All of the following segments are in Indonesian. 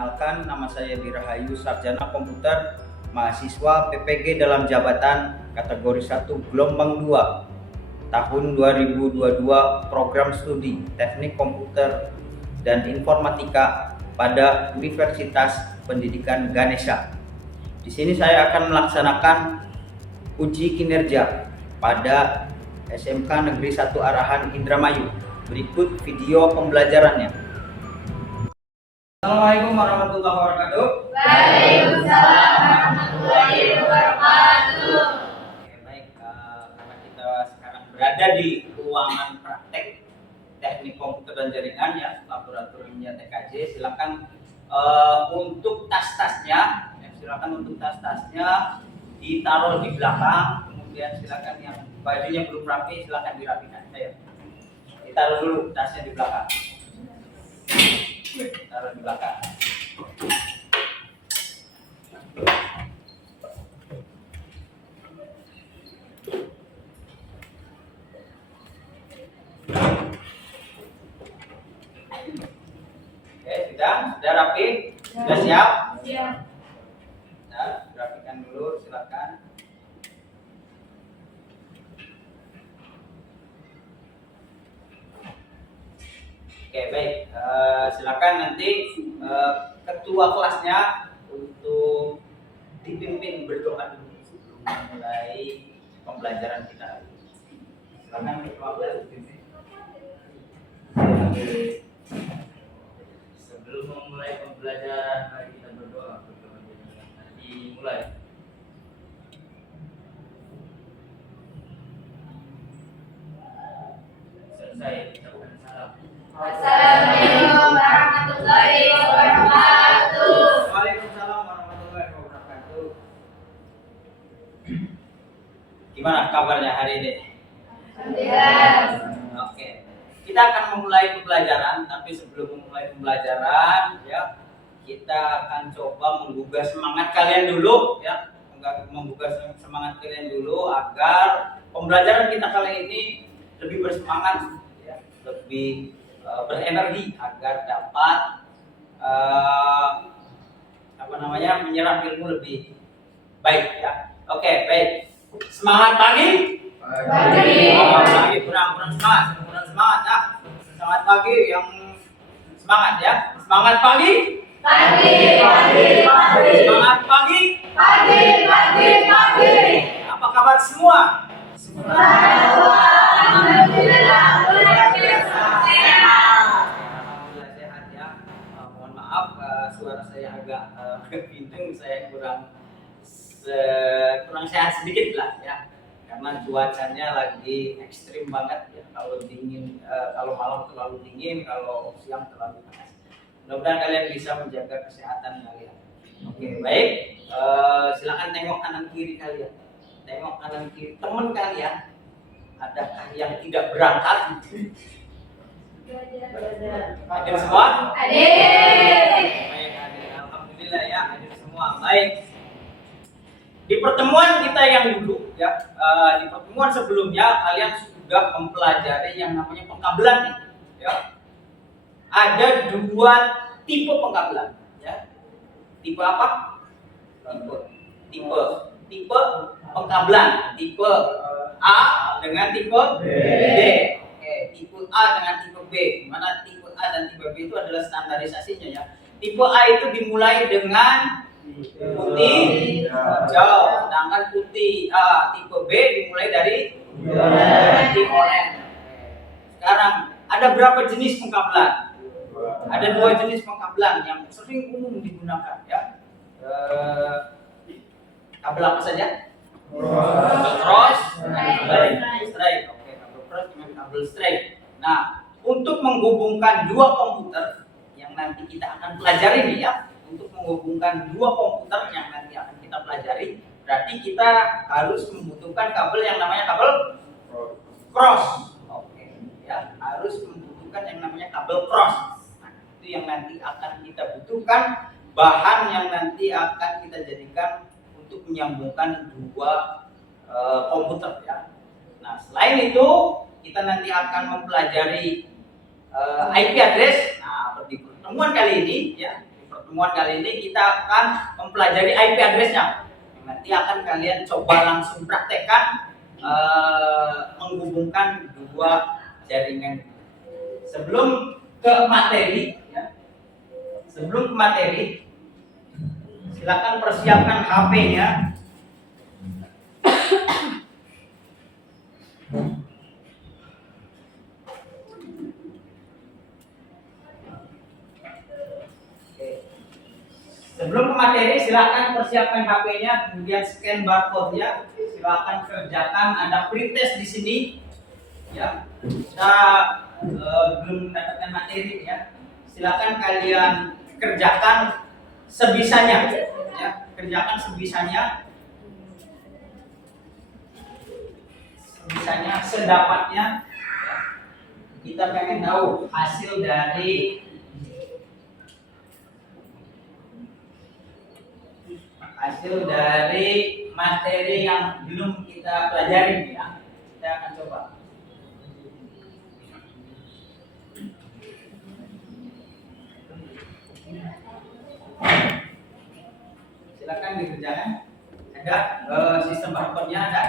Perkenalkan, nama saya Dirahayu, sarjana komputer, mahasiswa PPG dalam jabatan kategori 1 gelombang 2 tahun 2022, program studi Teknik Komputer dan Informatika pada Universitas Pendidikan Ganesha. Di sini saya akan melaksanakan uji kinerja pada SMK Negeri 1 Arahan Indramayu. Berikut video pembelajarannya. Assalamualaikum warahmatullahi wabarakatuh. Waalaikumsalam warahmatullahi wabarakatuh. Oke, baik, karena kita sekarang berada di ruangan praktek teknik komputer dan jaringan ya, laboratoriumnya TKJ. Silakan untuk tas-tasnya, ditaruh di belakang. Kemudian silakan yang bajunya belum rapi silakan dirapikan. Ayo, ditaruh dulu tasnya di belakang. Taruh di belakang. Oke, sudah rapi? Sudah siap? Siap. Nah, rapikan dulu, silakan. Oke, baik. Silakan nanti ketua kelasnya untuk dipimpin berdoa dulu sebelum memulai pembelajaran kita. Silakan ketua kelas dipimpin. Sebelum memulai pembelajaran, mari kita berdoa. Dimulai. Selesai, ucapkan salam. Assalamualaikum warahmatullahi wabarakatuh. Waalaikumsalam warahmatullahi wabarakatuh. Gimana kabarnya hari ini? Alhamdulillah. Oke. Kita akan memulai pembelajaran, tapi sebelum memulai pembelajaran ya, kita akan coba menggugah semangat kalian dulu ya. Menggugah semangat kalian dulu agar pembelajaran kita kali ini lebih bersemangat ya, lebih berenergi agar dapat menyerap ilmu lebih baik ya. Oke, baik. Semangat pagi. Pagi. Kurang semangat ya. Semangat pagi yang semangat ya. Semangat pagi. Semangat pagi. Apa kabar semua? Alhamdulillah luar biasa sehat. Alhamdulillah sehat ya. Mohon maaf suara saya agak bindeng, saya kurang sehat sedikit lah ya. Karena cuacanya lagi ekstrim banget ya. Kalau dingin, kalau malam terlalu dingin, kalau siang terlalu panas. Mudah-mudahan kalian bisa menjaga kesehatan kalian. Oke, baik. Silakan tengok kanan kiri kalian. Tengok kanan kiri teman kalian. Adakah yang tidak berangkat? Hadir semua? Hadir. Baik, hadir. Alhamdulillah ya, hadir semua. Baik. Di pertemuan kita yang dulu ya, di pertemuan sebelumnya kalian sudah mempelajari yang namanya pengkabelan ya. Ada dua tipe pengkabelan ya. Tipe apa? Tipe pengkabelan. Tipe A dengan tipe B. Oke, tipe A dengan tipe B. Mana tipe A dan tipe B itu adalah standarisasinya ya. Tipe A itu dimulai dengan putih, hijau, sedangkan tipe B dimulai dari oranye. Sekarang ada berapa jenis pengkabelan? Ada dua jenis pengkabelan yang sering umum digunakan ya. Kabel apa saja? Kabel cross, straight. Oke, kabel cross dengan kabel straight. Nah, untuk menghubungkan dua komputer yang nanti kita akan pelajari nih ya, untuk menghubungkan dua komputer yang nanti akan kita pelajari, berarti kita harus membutuhkan kabel yang namanya kabel cross. Oke, ya, harus membutuhkan yang namanya kabel cross. Nah, itu yang nanti akan kita butuhkan, bahan yang nanti akan kita jadikan untuk menyambungkan dua komputer ya. Nah, selain itu kita nanti akan mempelajari IP address. Nah, di pertemuan kali ini ya, di pertemuan kali ini kita akan mempelajari IP address-nya. Nanti akan kalian coba langsung praktekkan menghubungkan dua jaringan. Sebelum ke materi, ya, silakan persiapkan HP-nya. Sebelum ke materi, silakan persiapkan HP-nya, kemudian scan barcode-nya. Silakan kerjakan, ada pretest di sini. Ya, kita belum mendapatkan materi ya. Silakan kalian kerjakan sebisanya. Ya, kerjakan sebisanya, sedapatnya. Ya. Kita pengen tahu hasil dari materi yang belum kita pelajari ya. Kita akan coba. Silakan dikerjakan. Ada sistem barcode-nya ada.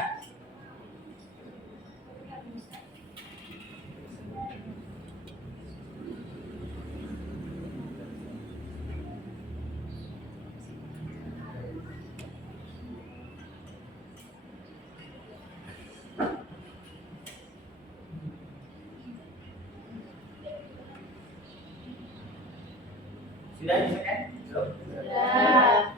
Sudah disekan? Belum? Sudah.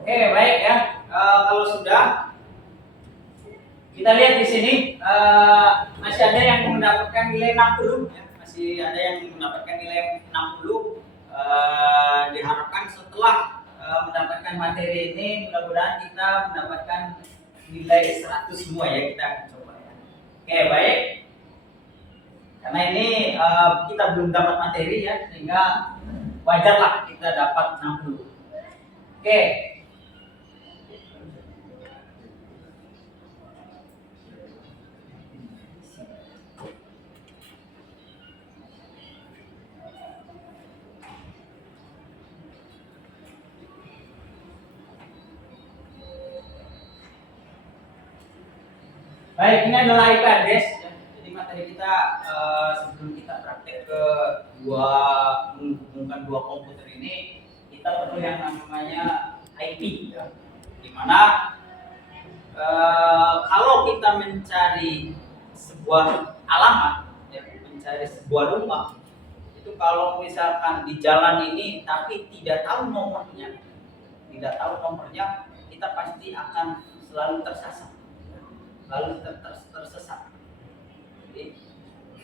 Oke, baik ya. Kalau sudah, kita lihat di sini masih ada yang mendapatkan nilai 60 ya. Masih ada yang mendapatkan nilai 60. Diharapkan setelah mendapatkan materi ini, mudah-mudahan kita mendapatkan nilai 100 semua ya. Kita akan coba ya. Oke, baik. Karena ini kita belum dapat materi ya, sehingga wajarlah kita dapat 60. Oke. Baik, ini adalah IP address. Ya. Jadi materi kita sebelum kita praktek ke menghubungkan dua komputer ini, kita perlu yang namanya IP. Ya. Dimana kalau kita mencari sebuah alamat, ya, mencari sebuah rumah, itu kalau misalkan di jalan ini tapi tidak tahu nomornya, kita pasti akan selalu tersasar. Lalu tersesat. Jadi,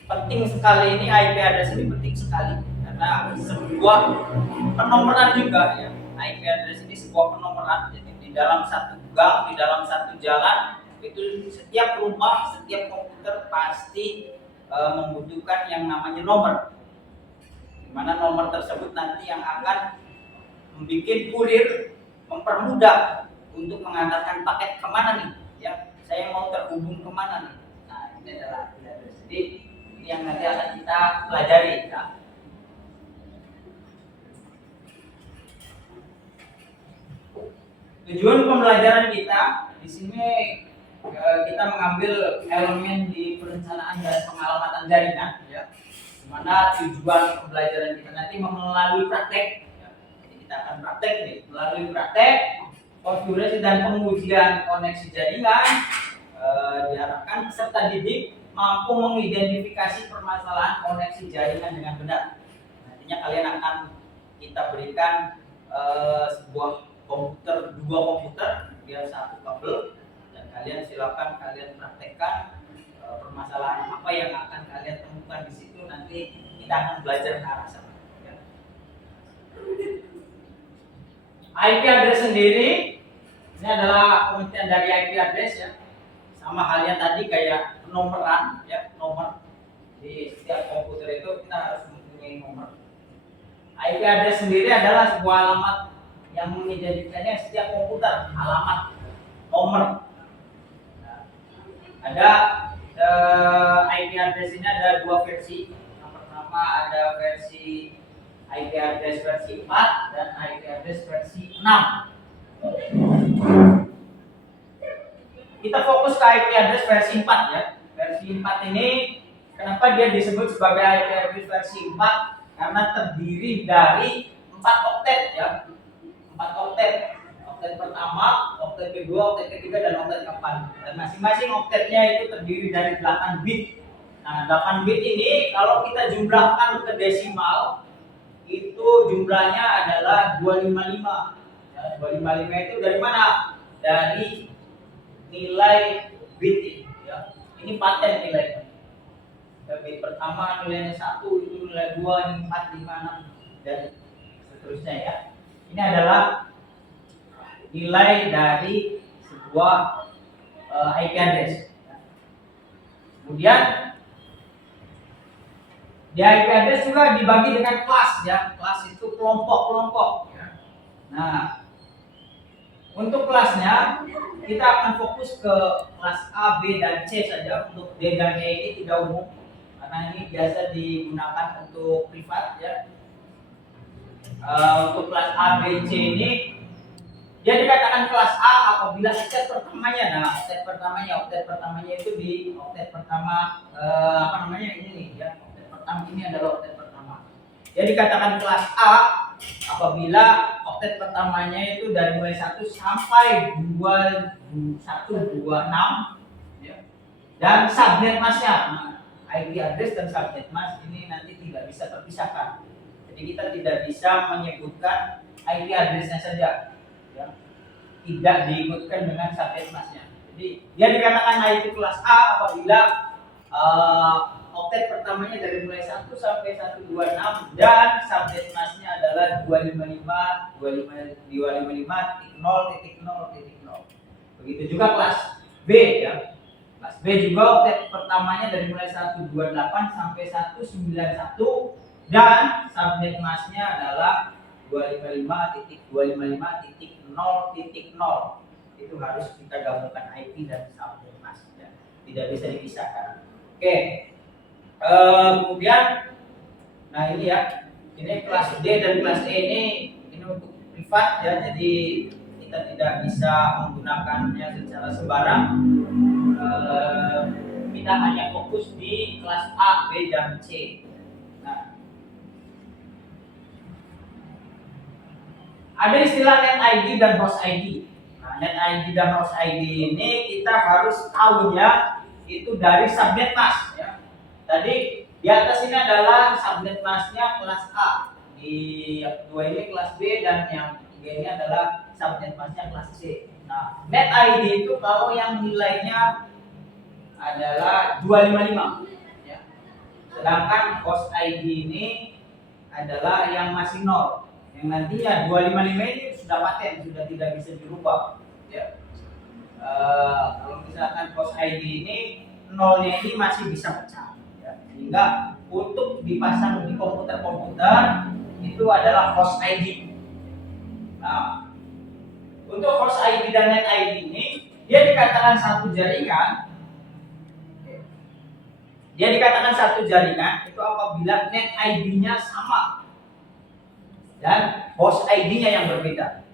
penting sekali ini IP address ini penting sekali karena sebuah penomoran juga ya. IP address ini sebuah penomoran. Jadi di dalam satu gang, di dalam satu jalan itu setiap rumah, setiap komputer pasti membutuhkan yang namanya nomor. Di mana nomor tersebut nanti yang akan membuat kurir, mempermudah untuk mengantarkan paket kemana nih ya. Saya mau terhubung kemana nih? Nah, ini adalah IP address. Jadi ini yang nanti akan kita pelajari. Ya. Tujuan pembelajaran kita di sini kita mengambil elemen di perencanaan dan pengalamatan jaringan, ya. Dimana tujuan pembelajaran kita nanti melalui praktek. Ya. Jadi kita akan praktek nih. Melalui praktek konfigurasi dan pengujian koneksi jaringan, diharapkan peserta didik mampu mengidentifikasi permasalahan koneksi jaringan dengan benar. Nantinya kalian akan kita berikan sebuah komputer, dua komputer biar satu kabel, dan kalian silakan kalian praktekkan permasalahan apa yang akan kalian temukan di situ. Nanti kita akan belajar ke arah sana. Ya. IP address sendiri ini adalah pengertian dari IP address ya. Sama halnya tadi kayak penomoran ya, nomor di setiap komputer itu kita harus mempunyai nomor. IP address sendiri adalah sebuah alamat yang mengidentifikasinya setiap komputer, alamat nomor. Nah, ada IP address ini ada dua versi. Yang pertama ada versi IP address versi 4 dan IP address versi 6. Kita fokus ke IP address versi 4 ya. Versi 4 ini kenapa dia disebut sebagai IP address versi 4? Karena terdiri dari 4 oktet ya. 4 oktet. Oktet pertama, oktet kedua, oktet ketiga, dan oktet keempat. Dan masing-masing oktetnya itu terdiri dari 8 bit. Nah, 8 bit ini kalau kita jumlahkan ke desimal, itu jumlahnya adalah 255. Ya, 255 itu dari mana? Dari nilai bit ini. Ya. Ini paten nilainya. Ya, bit pertama nilainya 1, itu nilai 2, ini 4, 5, 6, dan seterusnya ya. Ini adalah nilai dari sebuah IP address. Kemudian di IP address juga dibagi dengan kelas ya. Kelas itu kelompok-kelompok. Ya. Nah, untuk kelasnya kita akan fokus ke kelas A, B, dan C saja. Untuk D dan E ini tidak umum karena ini biasa digunakan untuk privat ya. Untuk kelas A, B, C ini dia dikatakan kelas A apabila oktet pertamanya, nah oktet pertamanya itu di oktet pertama ini nih ya, oktet pertama ini adalah oktet pertama. Dia dikatakan kelas A apabila oktet pertamanya itu dari mulai 1 sampai 2126 ya. Dan subnet masknya, nah, IP address dan subnet mask ini nanti tidak bisa terpisahkan. Jadi kita tidak bisa menyebutkan IP addressnya saja. Ya, tidak diikutkan dengan subnet masknya. Jadi dia dikatakan IP kelas A apabila oktet pertamanya dari mulai 1 sampai 126 dan subnet masknya adalah 255.0.0.0. Begitu juga kelas B ya. Kelas B juga oktet pertamanya dari mulai 128 sampai 191 dan subnet masknya adalah 255.255.0.0. Itu harus kita gabungkan IP dan subnet mask ya. Tidak bisa dipisahkan. Oke. Kemudian nah ini ya. Ini kelas D dan kelas E ini untuk privat ya. Jadi kita tidak bisa menggunakannya secara sembarang. Kita hanya fokus di kelas A, B, dan C. Nah, ada istilah net ID dan host ID. Nah, net ID dan host ID ini kita harus tahunya itu dari subnet mask ya. Tadi di atas ini adalah subnet masknya kelas A. Di yang kedua ini kelas B dan yang ketiga ini adalah subnet masknya kelas C. Nah, net ID itu kalau yang nilainya adalah 255 ya. Sedangkan host ID ini adalah yang masih 0. Yang nantinya 255 ini sudah paten, sudah tidak bisa dirubah ya. Kalau misalkan host ID ini 0-nya ini masih bisa pecah ya. Sehingga untuk dipasang di komputer-komputer itu adalah host ID. Nah, untuk host ID dan net ID ini dia dikatakan satu jaringan. Dia dikatakan satu jaringan itu apabila net ID-nya sama dan host ID-nya yang berbeda.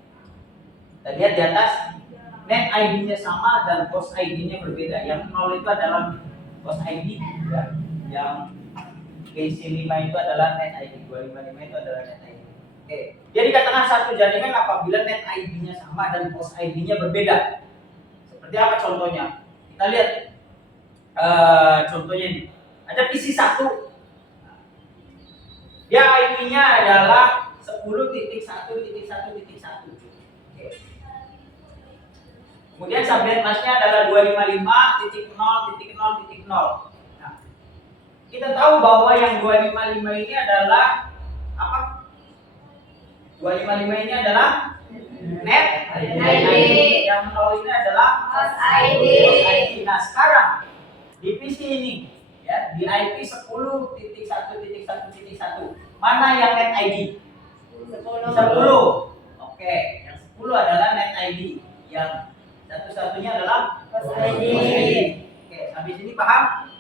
Kita lihat di atas, net ID-nya sama dan host ID-nya berbeda. Yang 0 itu adalah host ID ya. Yang BC5 itu adalah net ID, 255 itu adalah net ID. Oke. Oke. Dia dikatakan satu jaringan apabila net ID-nya sama dan host ID-nya berbeda. Seperti apa contohnya? Kita lihat contohnya ini. Ada PC 1. Dia IP-nya adalah 10.1.1.1. Oke. Kemudian subnet mask-nya adalah 255.0.0.0. Nah, kita tahu bahwa yang 255 ini adalah apa? 255 ini adalah net ID. Yang 0 ini adalah Host ID. Nah, sekarang di PC ini ya, di IP 10.1.1.1 mana yang net ID? 10. Oke, yang 10 adalah net ID. Yang satu-satunya adalah Host ID. Oke, sampai sini paham?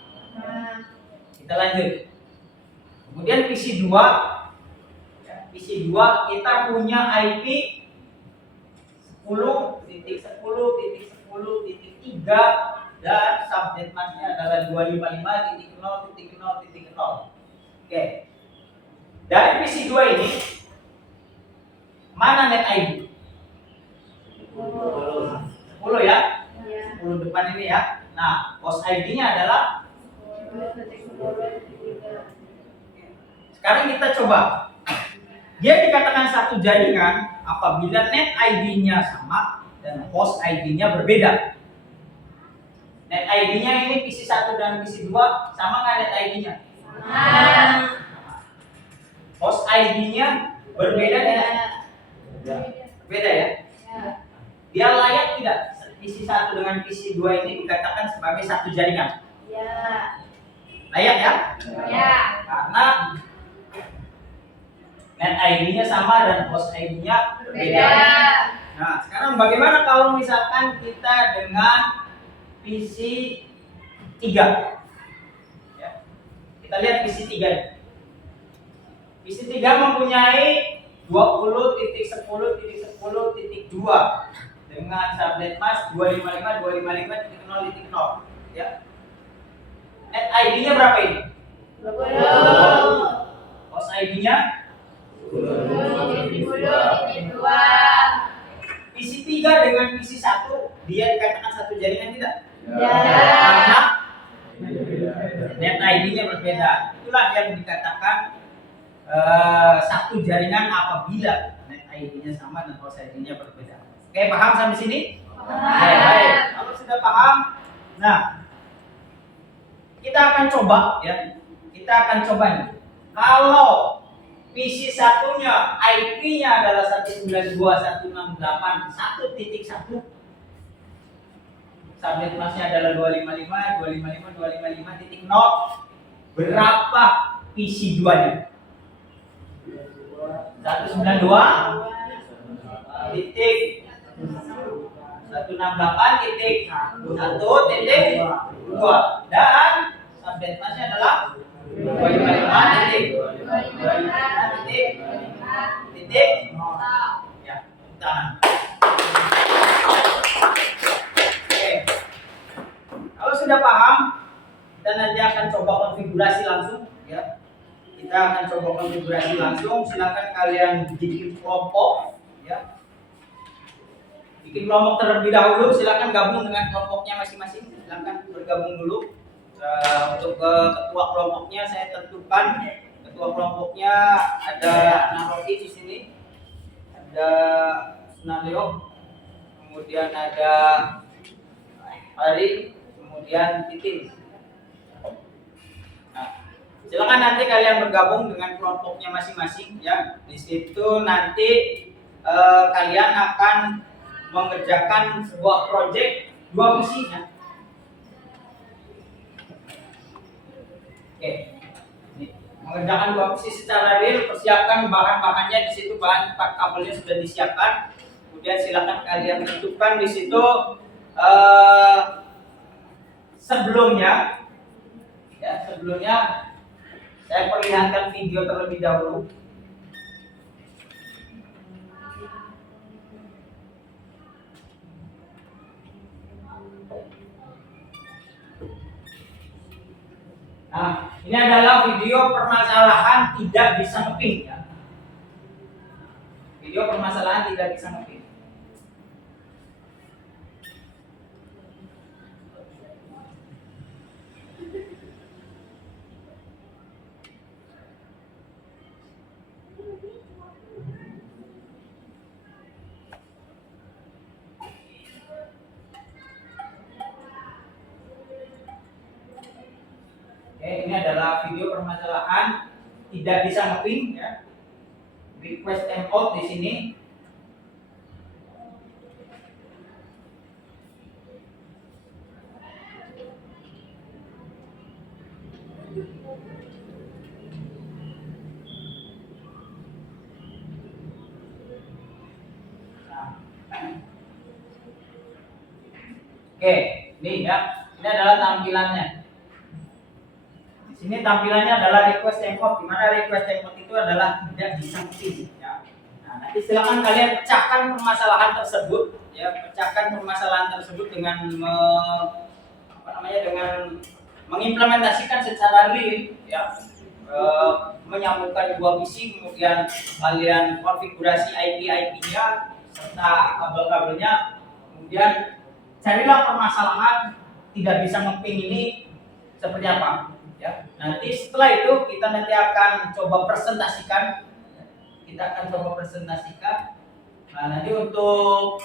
Kita lanjut. Kemudian PC 2. Ya, PC 2 kita punya IP 10.10.10.3 dan subnet mask-nya adalah 255.0.0.0. Oke. Dari PC 2 ini mana net ID? 10 ya? 10 depan ini ya. Nah, host ID-nya adalah sekarang kita coba. Dia dikatakan satu jaringan apabila net ID-nya sama dan host ID-nya berbeda. Net ID-nya ini PC 1 dan PC 2 sama nggak net ID-nya? Host ID-nya berbeda tidak? Beda ya? Dia layak tidak PC 1 dengan PC 2 ini dikatakan sebagai satu jaringan? Layak ya? Karena net ID-nya sama dan host ID-nya berbeda. Nah, sekarang bagaimana kalau misalkan kita dengan PC 3? Ya. Kita lihat PC 3. PC 3 mempunyai 20.10.10.2 dengan subnet mask 255.255.0.0 ya. Net ID-nya berapa ini? 20. Host ID-nya 10.2. PC 3 dengan PC 1 dia dikatakan satu jaringan tidak? Ya. Karena net ID-nya berbeda. Itulah yang dikatakan satu jaringan apabila net ID-nya sama dan host ID-nya berbeda. Oke, paham sampai sini? Oke, baik. Kalau sudah paham, nah kita akan coba ya. Kita akan coba nih. Kalau PC satunya IP-nya adalah 192.168.1.1. Subnet mask-nya adalah 255.255.255.0. Berapa PC 2-nya? 192.168.1.2 dan subnet mask-nya adalah 255.255.0. Ya, tangan. Oke. Kalau sudah paham, kita nanti akan coba konfigurasi langsung ya. Kita akan coba konfigurasi langsung. Silakan kalian bikin kelompok ya. Bikin kelompok terlebih dahulu, silakan gabung dengan kelompoknya masing-masing. Silakan bergabung dulu. Untuk ketua kelompoknya saya tentukan. Ketua kelompoknya ada Naroki di sini. Ada Sunaleo. Kemudian ada Ari, kemudian Titin. Nah, silakan nanti kalian bergabung dengan kelompoknya masing-masing ya. Di situ nanti kalian akan mengerjakan sebuah proyek 2 misinya. Oke. Ini, mengerjakan 2 misi secara real, persiapkan bahan-bahannya di situ, bahan part kabelnya sudah disiapkan. Kemudian silakan kalian tentukan di situ sebelumnya saya perlihatkan video terlebih dahulu. Nah, ini adalah video permasalahan tidak bisa ngeping ya. video permasalahan tidak bisa ngepin. Oke, ini adalah video permasalahan tidak bisa ngeping ya. Request timeout di sini. Nah. Oke, ini ya. Ini adalah tampilannya. Ini tampilannya adalah request timeout, di mana request timeout itu adalah tidak disangsi. Ya. Nah, nanti silakan kalian pecahkan permasalahan tersebut, ya, pecahkan permasalahan tersebut dengan dengan mengimplementasikan secara real, ya, menyambungkan dua PC, kemudian kalian konfigurasi IP-nya serta kabel-kabelnya, kemudian carilah permasalahan tidak bisa ngeping ini seperti apa. Ya, nanti setelah itu kita nanti akan coba presentasikan. Nah, nanti untuk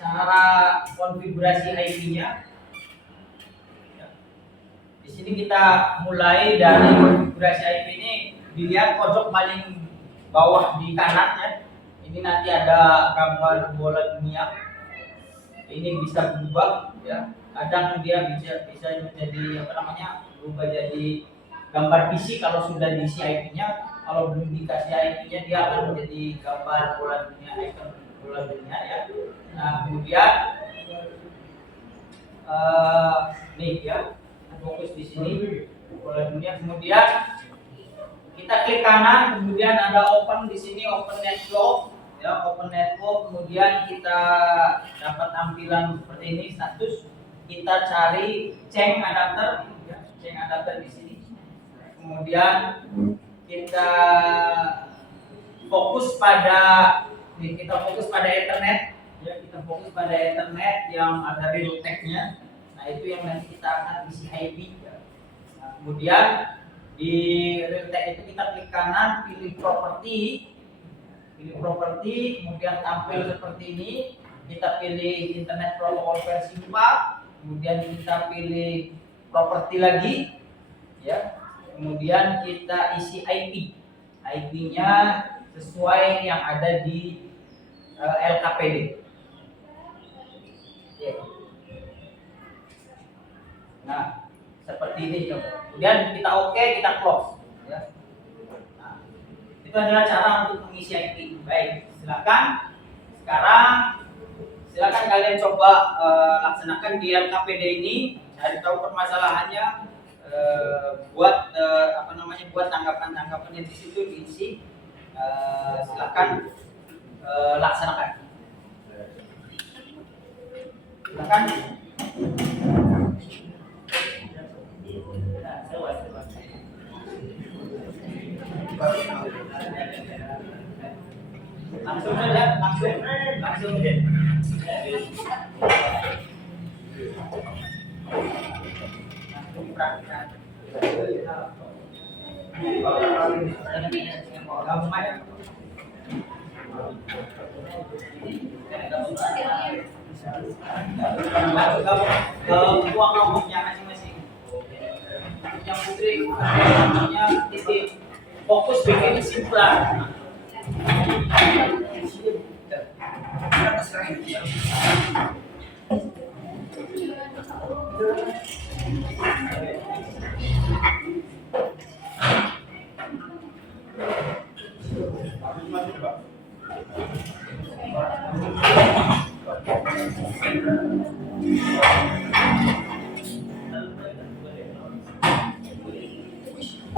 cara konfigurasi IP-nya, ya, di sini kita mulai dari konfigurasi IP ini. Dilihat pojok paling bawah di kanan ya. Ini nanti ada gambar bola dunia. Ini bisa berubah ya. Kadang dia bisa menjadi berubah jadi gambar PC kalau sudah diisi IP-nya. Kalau belum dikasih IP-nya dia akan menjadi gambar bola dunia, icon bola dunia ya. Nah, kemudian nih ya, fokus di sini bola dunia. Kemudian kita klik kanan, kemudian ada open di sini, open network ya, open network. Kemudian kita dapat tampilan seperti ini, status. Kita cari change adapter, ya, change adapter di sini. Kemudian kita fokus pada Ethernet, ya, kita fokus pada Ethernet yang ada real tag-nya. Nah, itu yang nanti kita akan isi IP. Ya. Nah, kemudian di real tag itu kita klik kanan, pilih property, kemudian tampil seperti ini. Kita pilih Internet Protocol versi 4. Kemudian kita pilih properti lagi, ya. Kemudian kita isi IP-nya sesuai yang ada di LKPD. Ya. Nah, seperti ini coba. Kemudian kita oke, kita close. Ya. Nah, itu adalah cara untuk mengisi IP. Baik, silakan. Sekarang silakan kalian coba laksanakan di LKPD ini, cari tahu permasalahannya, buat buat tanggapan-tanggapannya di situ diisi. Silakan laksanakan. Silakan. Langsung saja, langsung. Uang kelompoknya masing-masing. Yang putri, namanya titik. Fokus bikin kesimpulan.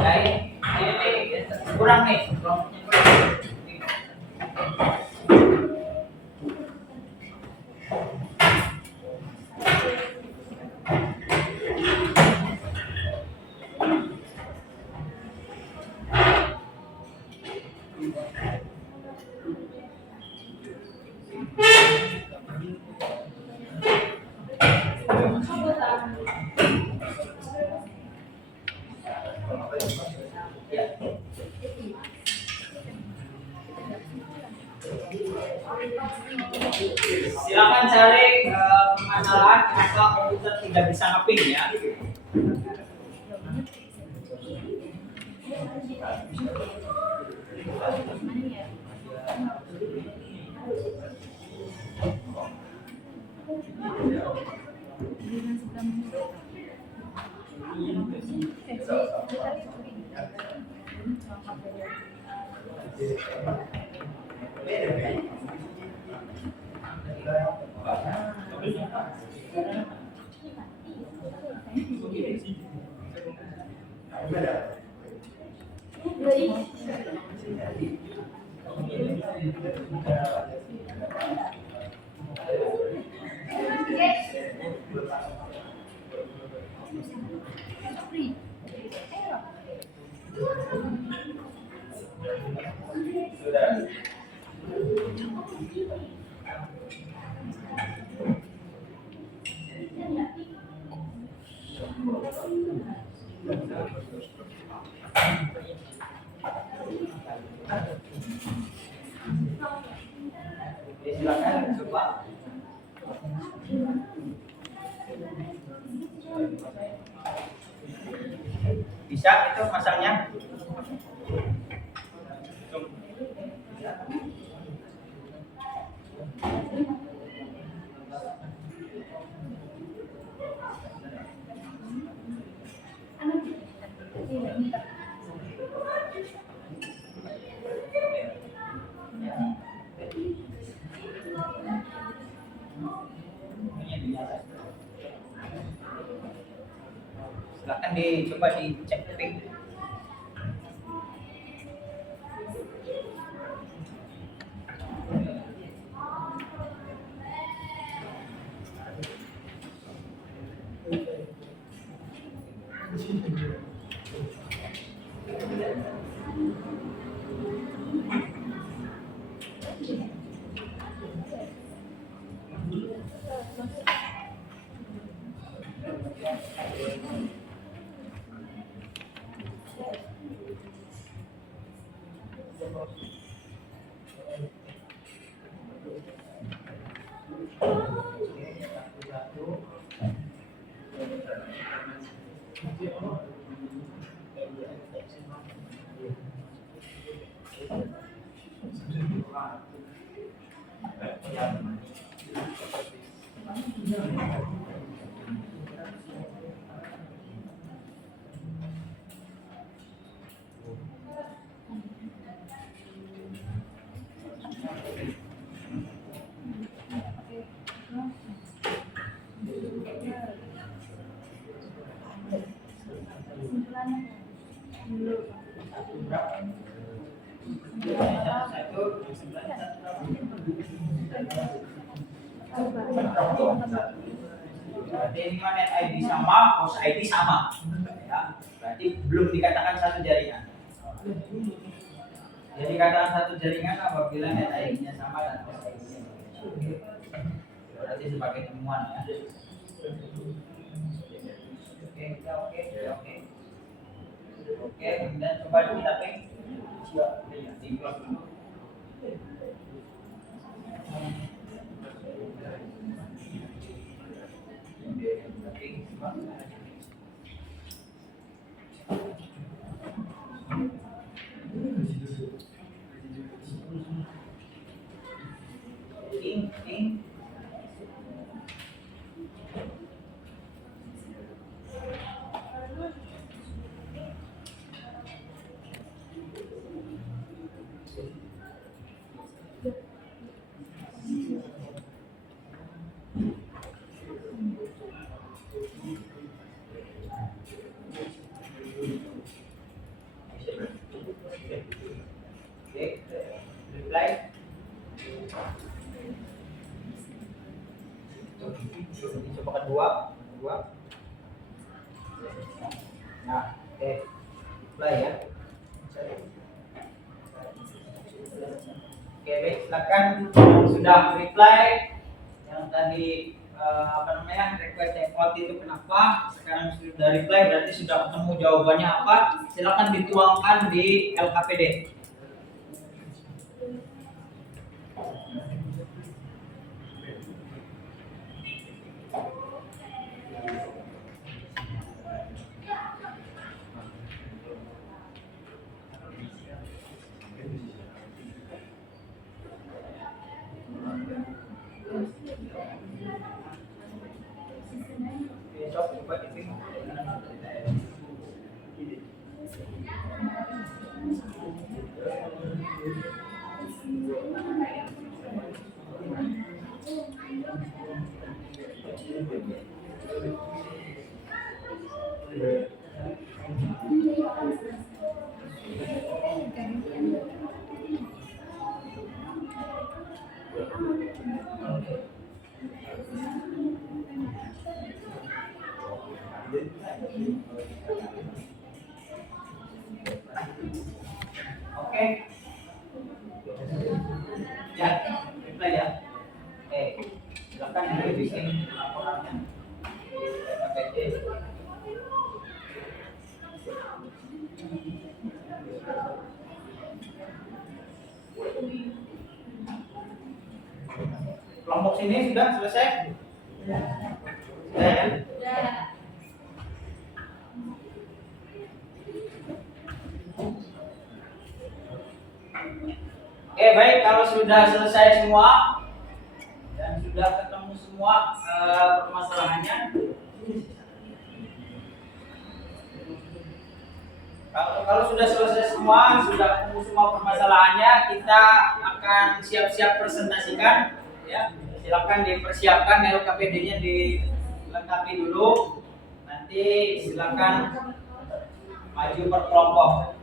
Baik, ini kurang nih, kelompoknya kurang. Ya. Silakan cari permasalahan kenapa komputer tidak bisa ngeping ya. Silakan coba. Bisa itu masangnya? Silakan dicoba dicek ping. Berarti ini kan net ID sama, host ID sama, ya. Berarti belum dikatakan satu jaringan. Jadi dikatakan satu jaringan apabila net ID-nya sama dan host ID-nya. Berarti sebagai temuan ya. Oke. Oke, kemudian coba kita ping. Ping. Reply. Coba kedua. Nah, reply ya. Oke, baik, silakan yang sudah reply, yang tadi request out itu kenapa, sekarang sudah reply berarti sudah ketemu jawabannya apa, silakan dituangkan di LKPD. Besok coba diping. Oke. Ya, reply ya. Oke, silakan bikin laporannya. LKPD. Kelompok sini sudah selesai? Sudah ya? Oke, baik, kalau sudah selesai semua dan sudah ketemu semua permasalahannya, kalau sudah selesai semua, sudah ketemu semua permasalahannya, kita akan siap-siap presentasikan. Ya, silakan dipersiapkan LKPD-nya dilengkapi dulu. Nanti silakan maju per kelompok.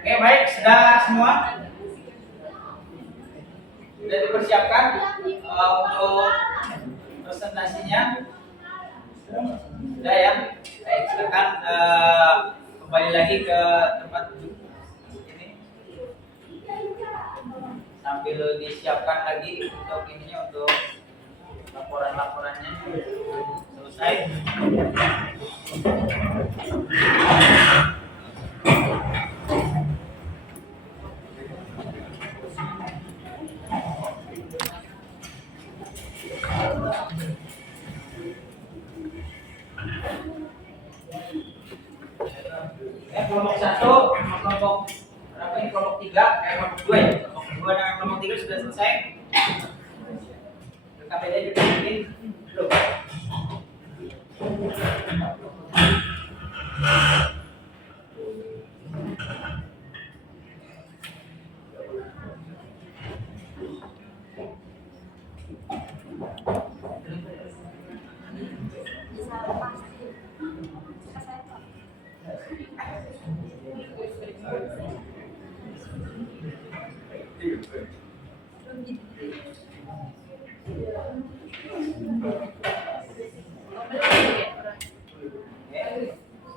Oke, baik, sudah semua? Sudah dipersiapkan untuk presentasinya? Sudah ya? Baik, silakan kembali lagi ke tempat duduk ini sambil disiapkan lagi untuk ininya, untuk laporan-laporannya selesai. Kelompok 1, kelompok berapa ini, kelompok 3, kelompok 2 ya? Kelompok 2 dan kelompok 3 sudah selesai. LKPD juga bikin belum?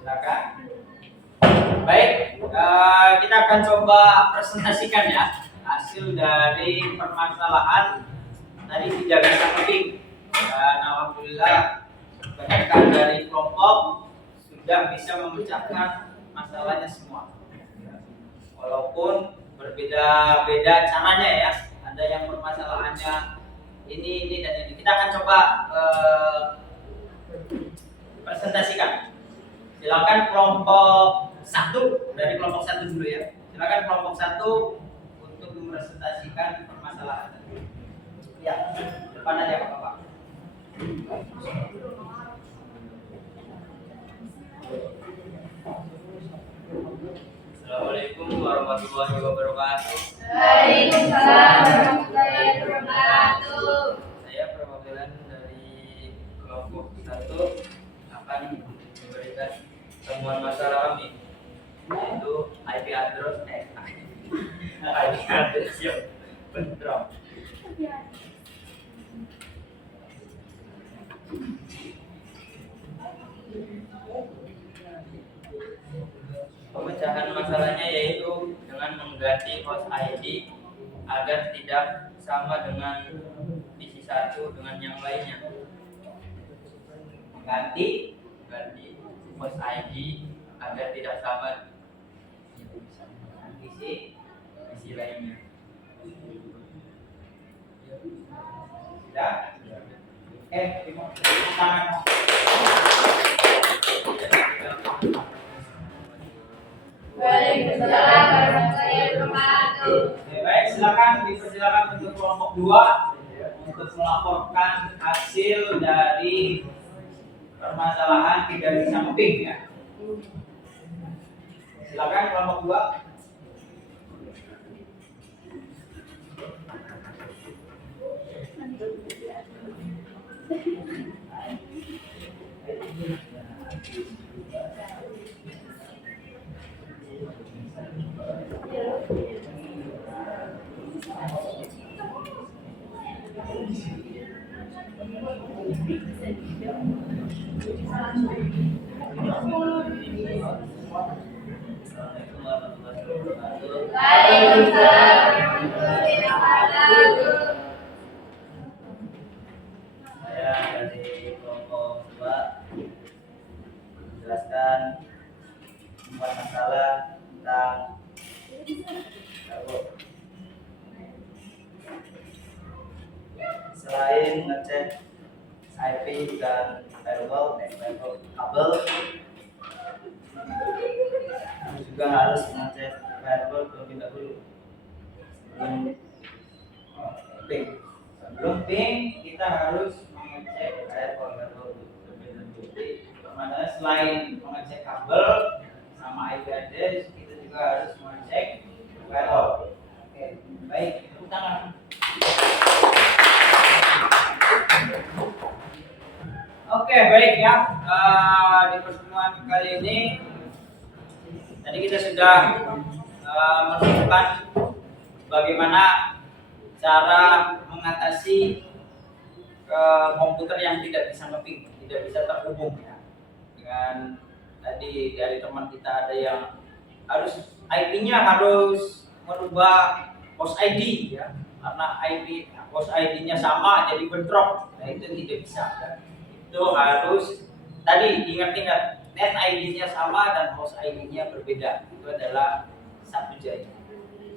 Silakan. Baik, kita akan coba presentasikan ya hasil dari permasalahan tadi tidak bisa ketik. Dan alhamdulillah kebanyakan dari kelompok sudah bisa memecahkan masalahnya semua. Walaupun berbeda-beda caranya ya. Ada yang permasalahannya ini dan ini. Kita akan coba presentasikan. Silakan kelompok 1 dari kelompok 1 dulu ya. Silakan kelompok 1 untuk mempresentasikan permasalahan. Ya, depan aja Bapak. Assalamualaikum warahmatullahi wabarakatuh. Waalaikumsalam warahmatullahi wabarakatuh. Saya perwakilan dari kelompok 1 akan memberikan temuan masalah kami, yaitu IP address yang bentrok. Pemecahan masalahnya yaitu dengan mengganti host ID agar tidak sama dengan PC 1 dengan yang lainnya. Ganti host ID agar tidak sama PC lainnya. Sudah? Oke, tangan. Waalaikumsalam warahmatullahi wabarakatuh. Oke, baik, silakan dipersilakan untuk kelompok 2 untuk melaporkan hasil dari permasalahan tidak bisa nge-ping ya. Silakan kelompok 2. Waalaikumsalam warahmatullahi wabarakatuh. Saya dari kelompok 2 menjelaskan 4 masalah tentang firewall. Selain ngecek IP dan firewall kabel, juga harus ngecek firewall terlebih dahulu sebelum ping kita harus mengecek firewall terlebih dahulu. Jadi makanya selain mengecek kabel sama IP address, kita juga harus mengecek firewall. Oke, baik, tepuk tangan. Oke, baik ya. Di pertemuan kali ini tadi kita sudah menemukan bagaimana cara mengatasi komputer yang tidak bisa nge-ping, tidak bisa terhubung ya. Dengan tadi dari teman kita ada yang harus IP-nya harus merubah host ID ya. Karena IP host ID-nya sama jadi bentrok. Nah, itu tidak bisa ya. Itu harus tadi ingat-ingat net ID-nya sama dan host ID-nya berbeda. Itu adalah satu jaringan.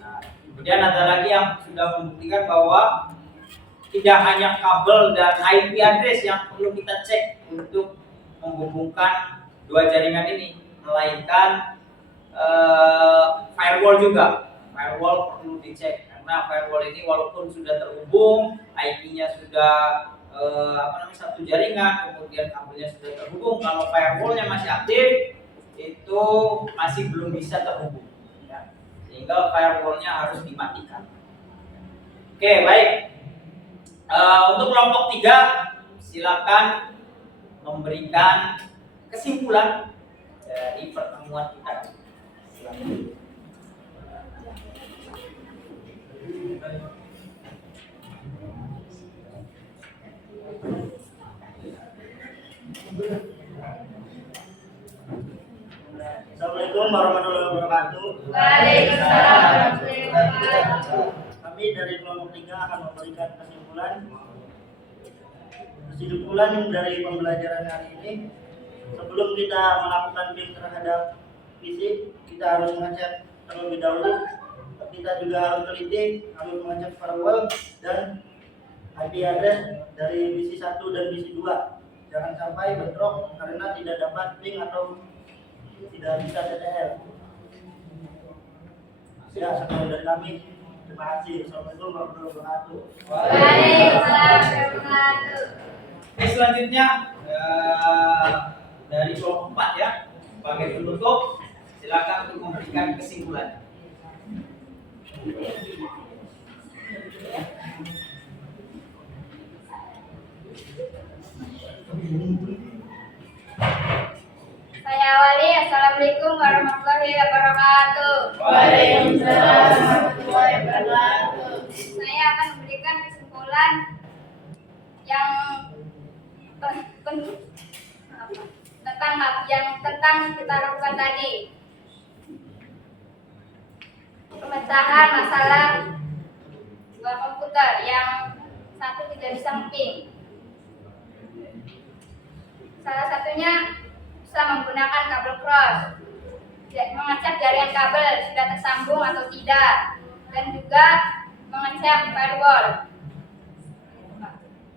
Nah, kemudian ada lagi yang sudah membuktikan bahwa tidak hanya kabel dan IP address yang perlu kita cek untuk menghubungkan dua jaringan ini, melainkan firewall juga. Firewall perlu dicek karena firewall ini walaupun sudah terhubung, IP-nya sudah satu jaringan, kemudian kabelnya sudah terhubung, kalau firewallnya masih aktif itu masih belum bisa terhubung ya. Sehingga firewallnya harus dimatikan. Oke, baik. Untuk kelompok 3 silakan memberikan kesimpulan dari pertemuan kita. Silakan. Assalamualaikum warahmatullahi wabarakatuh. Waalaikumsalam warahmatullahi wabarakatuh. Kami dari kelompok 3 akan memberikan kesimpulan dari pembelajaran hari ini. Sebelum kita melakukan ping terhadap PC, kita harus mengecek terlebih dahulu kita kita juga harus teliti, harus mengecek firewall dan IP address dari misi 1 dan misi 2. Jangan sampai bentrok karena tidak dapat ping atau tidak bisa TTL. Ya, sekian dari kami. Terima kasih. Assalamualaikum warahmatullahi wabarakatuh. Waalaikumsalam warahmatullahi wabarakatuh. Oke, selanjutnya dari kelompok 4 ya, sebagai penutup silakan untuk memberikan kesimpulan. Saya awali. Assalamualaikum warahmatullahi wabarakatuh. Waalaikumsalam warahmatullahi wabarakatuh. Saya akan memberikan kesimpulan yang tentang kita lakukan tadi. Pemecahan masalah dua komputer yang satu tidak bisa ping. Salah satunya bisa menggunakan kabel cross, mengecek jaringan kabel sudah tersambung atau tidak, dan juga mengecek firewall.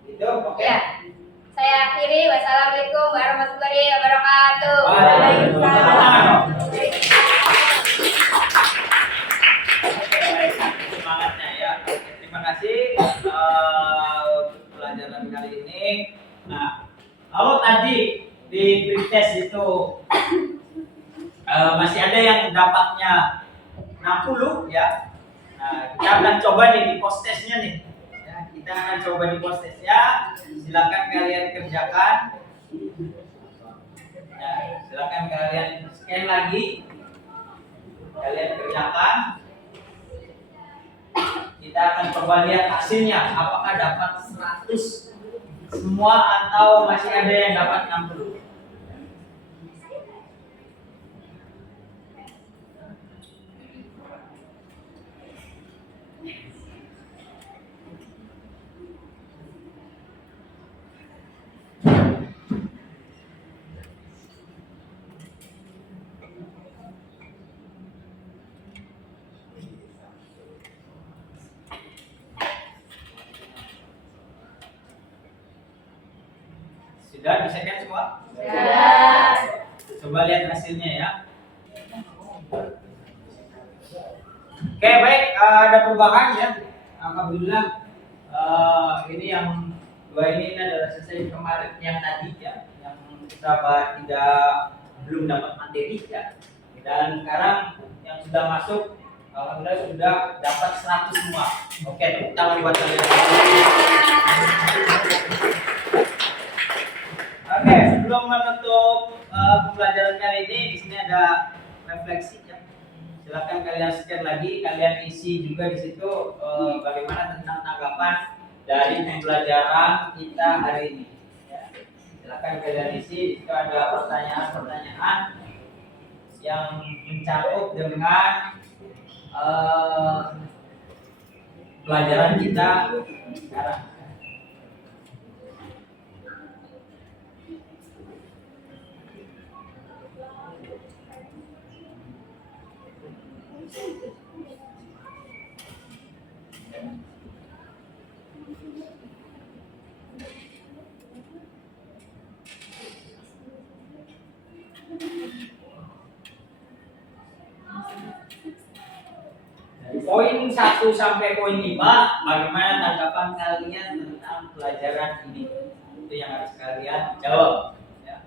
Itu oke. Ya, saya akhiri. Wassalamualaikum warahmatullahi wabarakatuh. Waalaikumsalam. Semangatnya ya. Terima kasih untuk pelajaran kali ini. Nah, kalau tadi di quick test itu masih ada yang dapatnya 60 ya. Nah, kita akan coba nih di post testnya nih. Ya, kita akan coba di post testnya. Silakan kalian kerjakan. Ya, silakan kalian scan lagi. Kalian kerjakan. Kita akan coba lihat hasilnya. Apakah dapat 100 semua atau masih ada yang dapat 60? Sudah bisa-kan semua? Sudah. Coba lihat hasilnya ya. Oke, baik, ada perubahan ya. Alhamdulillah. Ini yang dua ini adalah selesai kemarin yang tadi ya, yang kita belum dapat materi ya. Dan sekarang yang sudah masuk, alhamdulillah sudah dapat 100 semua. Oke, tepuk tangan buat kalian. Oke, sebelum menutup pembelajaran kali ini, di sini ada refleksi ya. Silakan kalian scan lagi, kalian isi juga di situ bagaimana tentang tanggapan dari pembelajaran kita hari ini. Ya. Silakan kalian isi, di situ ada pertanyaan-pertanyaan yang mencakup dengan pelajaran kita sekarang. Dari poin 1 sampai poin 5, bagaimana tanggapan kalian tentang pelajaran ini? Itu yang harus kalian jawab. Ya.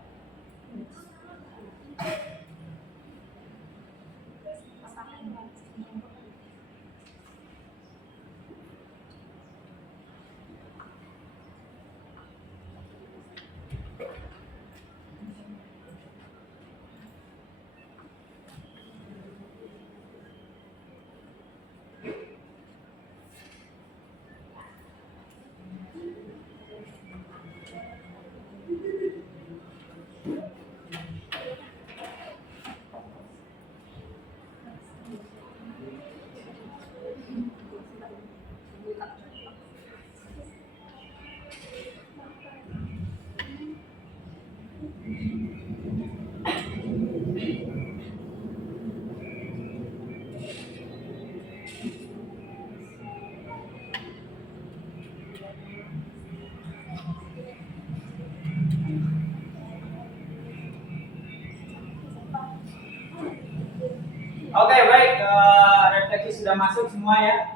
sudah masuk semua ya.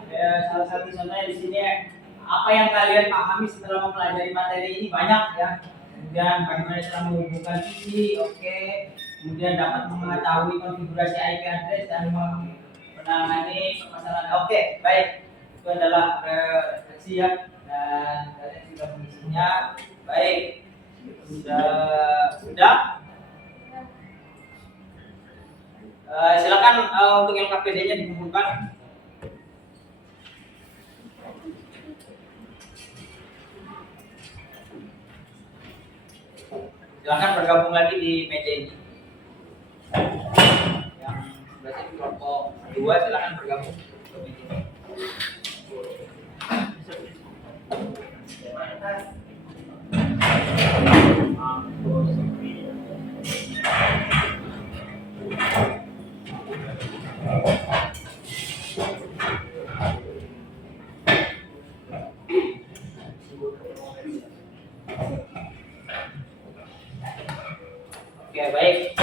Salah satu contohnya di sini apa yang kalian pahami setelah mempelajari materi ini banyak ya. Kemudian bagaimana cara menghubungkan visi, oke. Kemudian dapat mengetahui konfigurasi IP address dan menangani permasalahan. Oke, baik. Itu adalah refleksi ya. Dan kalian sudah mengisinya. Baik. Sudah. Silakan untuk LKPD-nya dikumpulkan. Silakan bergabung lagi di meja ini. Yang berarti kelompok 2 silakan bergabung ke meja ini. Oke, baik.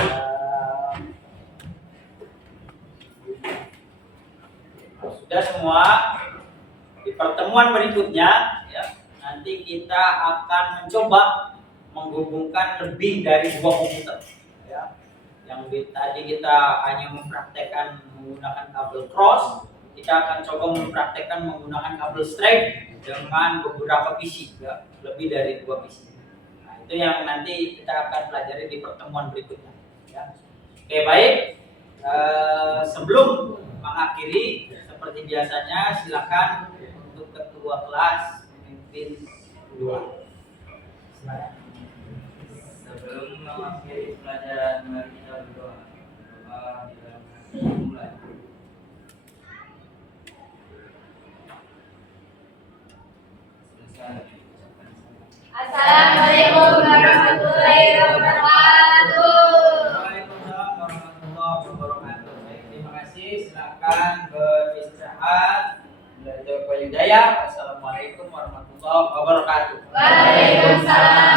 Sudah semua. Di pertemuan berikutnya, ya, nanti kita akan mencoba menghubungkan lebih dari 2 komputer. Ya. Yang tadi kita hanya mempraktekkan menggunakan kabel cross, kita akan coba mempraktekkan menggunakan kabel straight dengan beberapa PC, ya, lebih dari 2 PC. Nah, itu yang nanti kita akan pelajari di pertemuan berikutnya. Ya. Oke, baik. Sebelum mengakhiri, seperti biasanya, silakan untuk ketua kelas memimpin kedua. Sebelum mengakhiri pelajaran, mari kita berdoa. Mulai. Assalamualaikum warahmatullahi wabarakatuh. Waalaikumsalam warahmatullahi wabarakatuh. Baik, terima kasih. Silakan beristirahat. Belajar Hidayah. Assalamualaikum warahmatullahi wabarakatuh. Waalaikumsalam